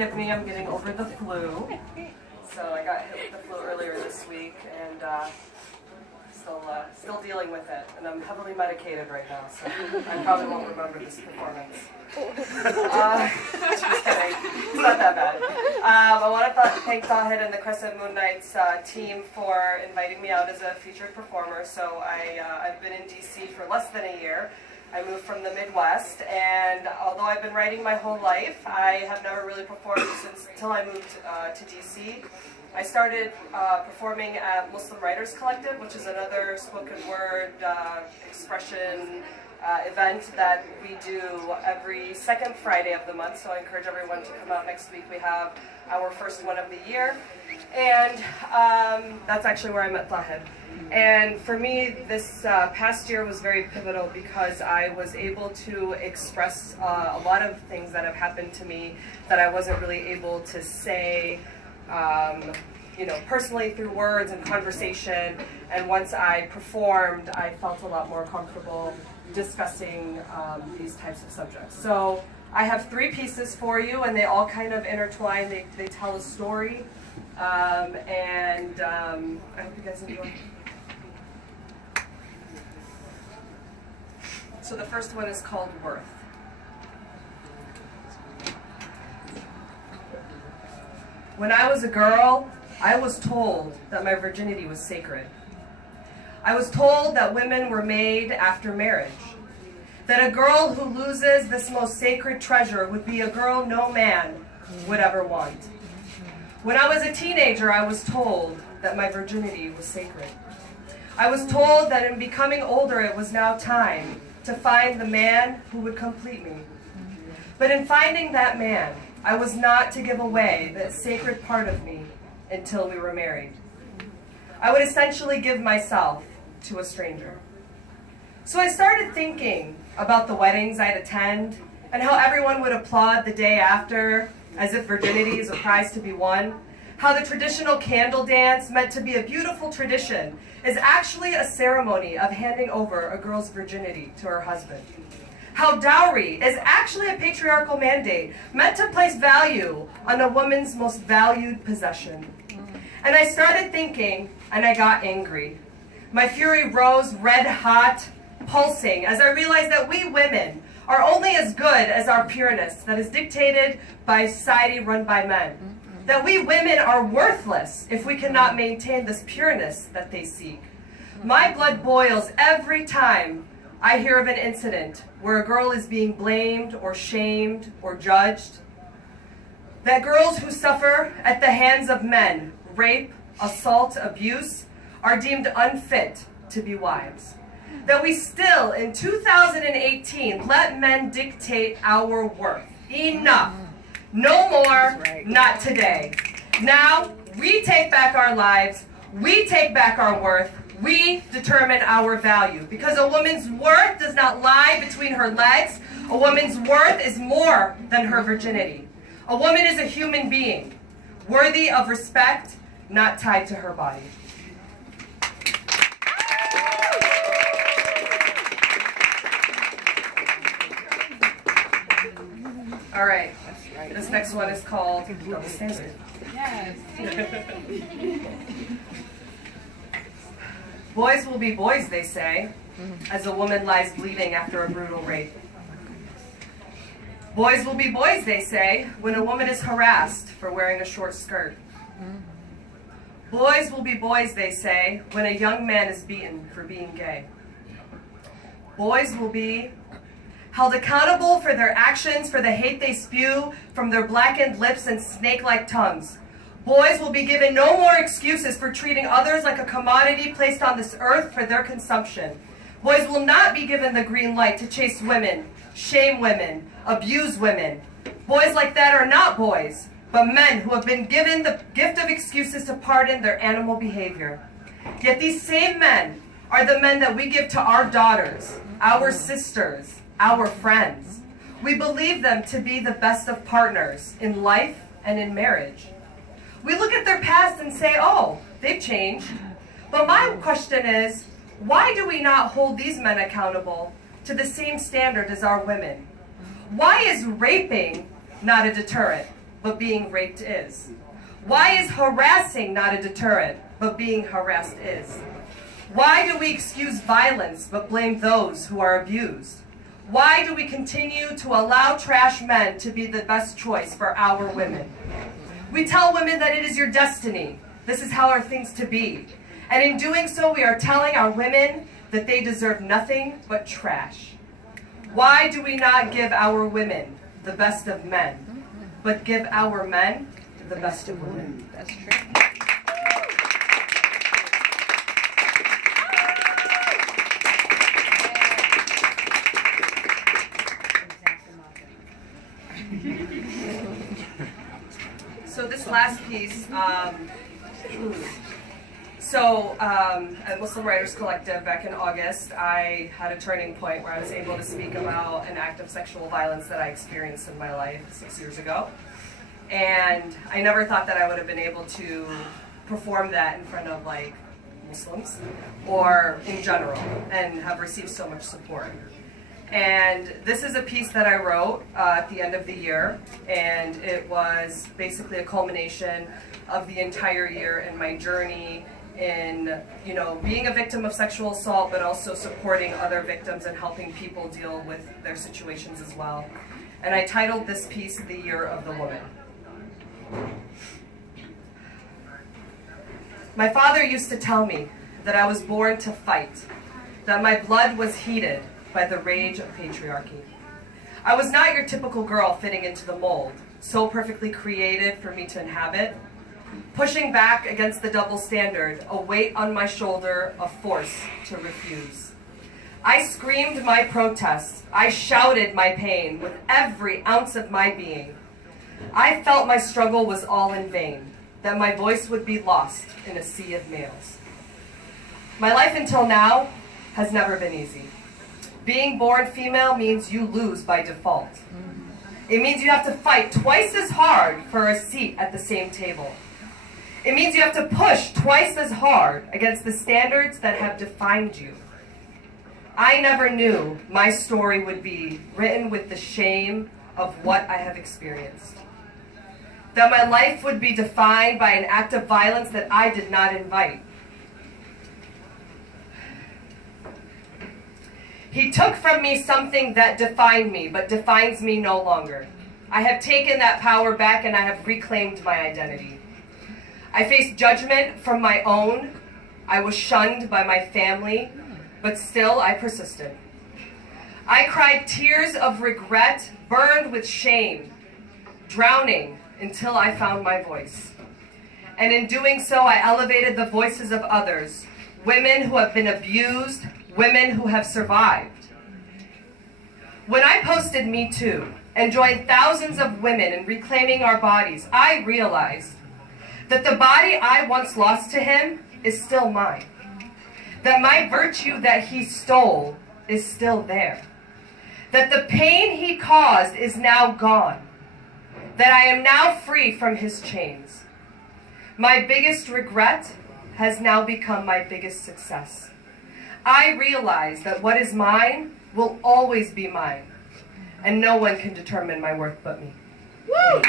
forgive me, I'm getting over the flu. So I got hit with the flu earlier this week, and still dealing with it. And I'm heavily medicated right now, so I probably won't remember this performance. Just kidding. It's not that bad. I want to thank Tahid and the Crescent Moon Nights team for inviting me out as a featured performer. So I've been in DC for less than a year. I moved from the Midwest, and although I've been writing my whole life, I have never really performed until I moved to DC. I started performing at Muslim Writers Collective, which is another spoken word expression event that we do every second Friday of the month, so I encourage everyone to come out next week. We have our first one of the year, and that's actually where I met Tahid. And for me, this past year was very pivotal because I was able to express a lot of things that have happened to me that I wasn't really able to say personally through words and conversation. And once I performed, I felt a lot more comfortable discussing these types of subjects. So I have 3 pieces for you, and they all kind of intertwine. They tell a story, and I hope you guys enjoy. So the first one is called Worth. When I was a girl, I was told that my virginity was sacred. I was told that women were made after marriage, that a girl who loses this most sacred treasure would be a girl no man would ever want. When I was a teenager, I was told that my virginity was sacred. I was told that in becoming older, it was now time to find the man who would complete me. But in finding that man, I was not to give away that sacred part of me until we were married. I would essentially give myself to a stranger. So I started thinking about the weddings I'd attend and how everyone would applaud the day after as if virginity is a prize to be won. How the traditional candle dance, meant to be a beautiful tradition, is actually a ceremony of handing over a girl's virginity to her husband. How dowry is actually a patriarchal mandate meant to place value on a woman's most valued possession. And I started thinking, and I got angry. My fury rose red hot, pulsing, as I realized that we women are only as good as our pureness that is dictated by a society run by men. That we women are worthless if we cannot maintain this pureness that they seek. My blood boils every time I hear of an incident where a girl is being blamed or shamed or judged. That girls who suffer at the hands of men, rape, assault, abuse, are deemed unfit to be wives. That we still, in 2018, let men dictate our worth. Enough. No more, not today. Now, we take back our lives, we take back our worth, we determine our value. Because a woman's worth does not lie between her legs. A woman's worth is more than her virginity. A woman is a human being, worthy of respect, not tied to her body. All right. This next one is called Double Standard. Yes. Boys will be boys, they say, as a woman lies bleeding after a brutal rape. Boys will be boys, they say, when a woman is harassed for wearing a short skirt. Boys will be boys, they say, when a young man is beaten for being gay. Boys will be held accountable for their actions, for the hate they spew from their blackened lips and snake-like tongues. Boys will be given no more excuses for treating others like a commodity placed on this earth for their consumption. Boys will not be given the green light to chase women, shame women, abuse women. Boys like that are not boys, but men who have been given the gift of excuses to pardon their animal behavior. Yet these same men are the men that we give to our daughters, our sisters, our friends. We believe them to be the best of partners in life and in marriage. We look at their past and say, oh, they've changed. But my question is, why do we not hold these men accountable to the same standard as our women? Why is raping not a deterrent? but being raped is? Why is harassing not a deterrent, but being harassed is? Why do we excuse violence, but blame those who are abused? Why do we continue to allow trash men to be the best choice for our women? We tell women that it is your destiny. This is how our things to be. And in doing so, we are telling our women that they deserve nothing but trash. Why do we not give our women the best of men, but give our men the best of women? That's true. So this last piece, at Muslim Writers Collective back in August, I had a turning point where I was able to speak about an act of sexual violence that I experienced in my life 6 years ago. And I never thought that I would have been able to perform that in front of like Muslims or in general and have received so much support. And this is a piece that I wrote at the end of the year, and it was basically a culmination of the entire year and my journey in, being a victim of sexual assault, but also supporting other victims and helping people deal with their situations as well. And I titled this piece, "The Year of the Woman." My father used to tell me that I was born to fight, that my blood was heated by the rage of patriarchy. I was not your typical girl fitting into the mold, so perfectly created for me to inhabit, pushing back against the double standard, a weight on my shoulder, a force to refuse. I screamed my protest, I shouted my pain with every ounce of my being. I felt my struggle was all in vain, that my voice would be lost in a sea of males. My life until now has never been easy. Being born female means you lose by default. It means you have to fight twice as hard for a seat at the same table. It means you have to push twice as hard against the standards that have defined you. I never knew my story would be written with the shame of what I have experienced. That my life would be defined by an act of violence that I did not invite. He took from me something that defined me, but defines me no longer. I have taken that power back and I have reclaimed my identity. I faced judgment from my own. I was shunned by my family, but still I persisted. I cried tears of regret, burned with shame, drowning until I found my voice. And in doing so, I elevated the voices of others, women who have been abused, women who have survived. When I posted Me Too and joined thousands of women in reclaiming our bodies, I realized that the body I once lost to him is still mine. That my virtue that he stole is still there. That the pain he caused is now gone. That I am now free from his chains. My biggest regret has now become my biggest success. I realize that what is mine will always be mine, and no one can determine my worth but me. Woo!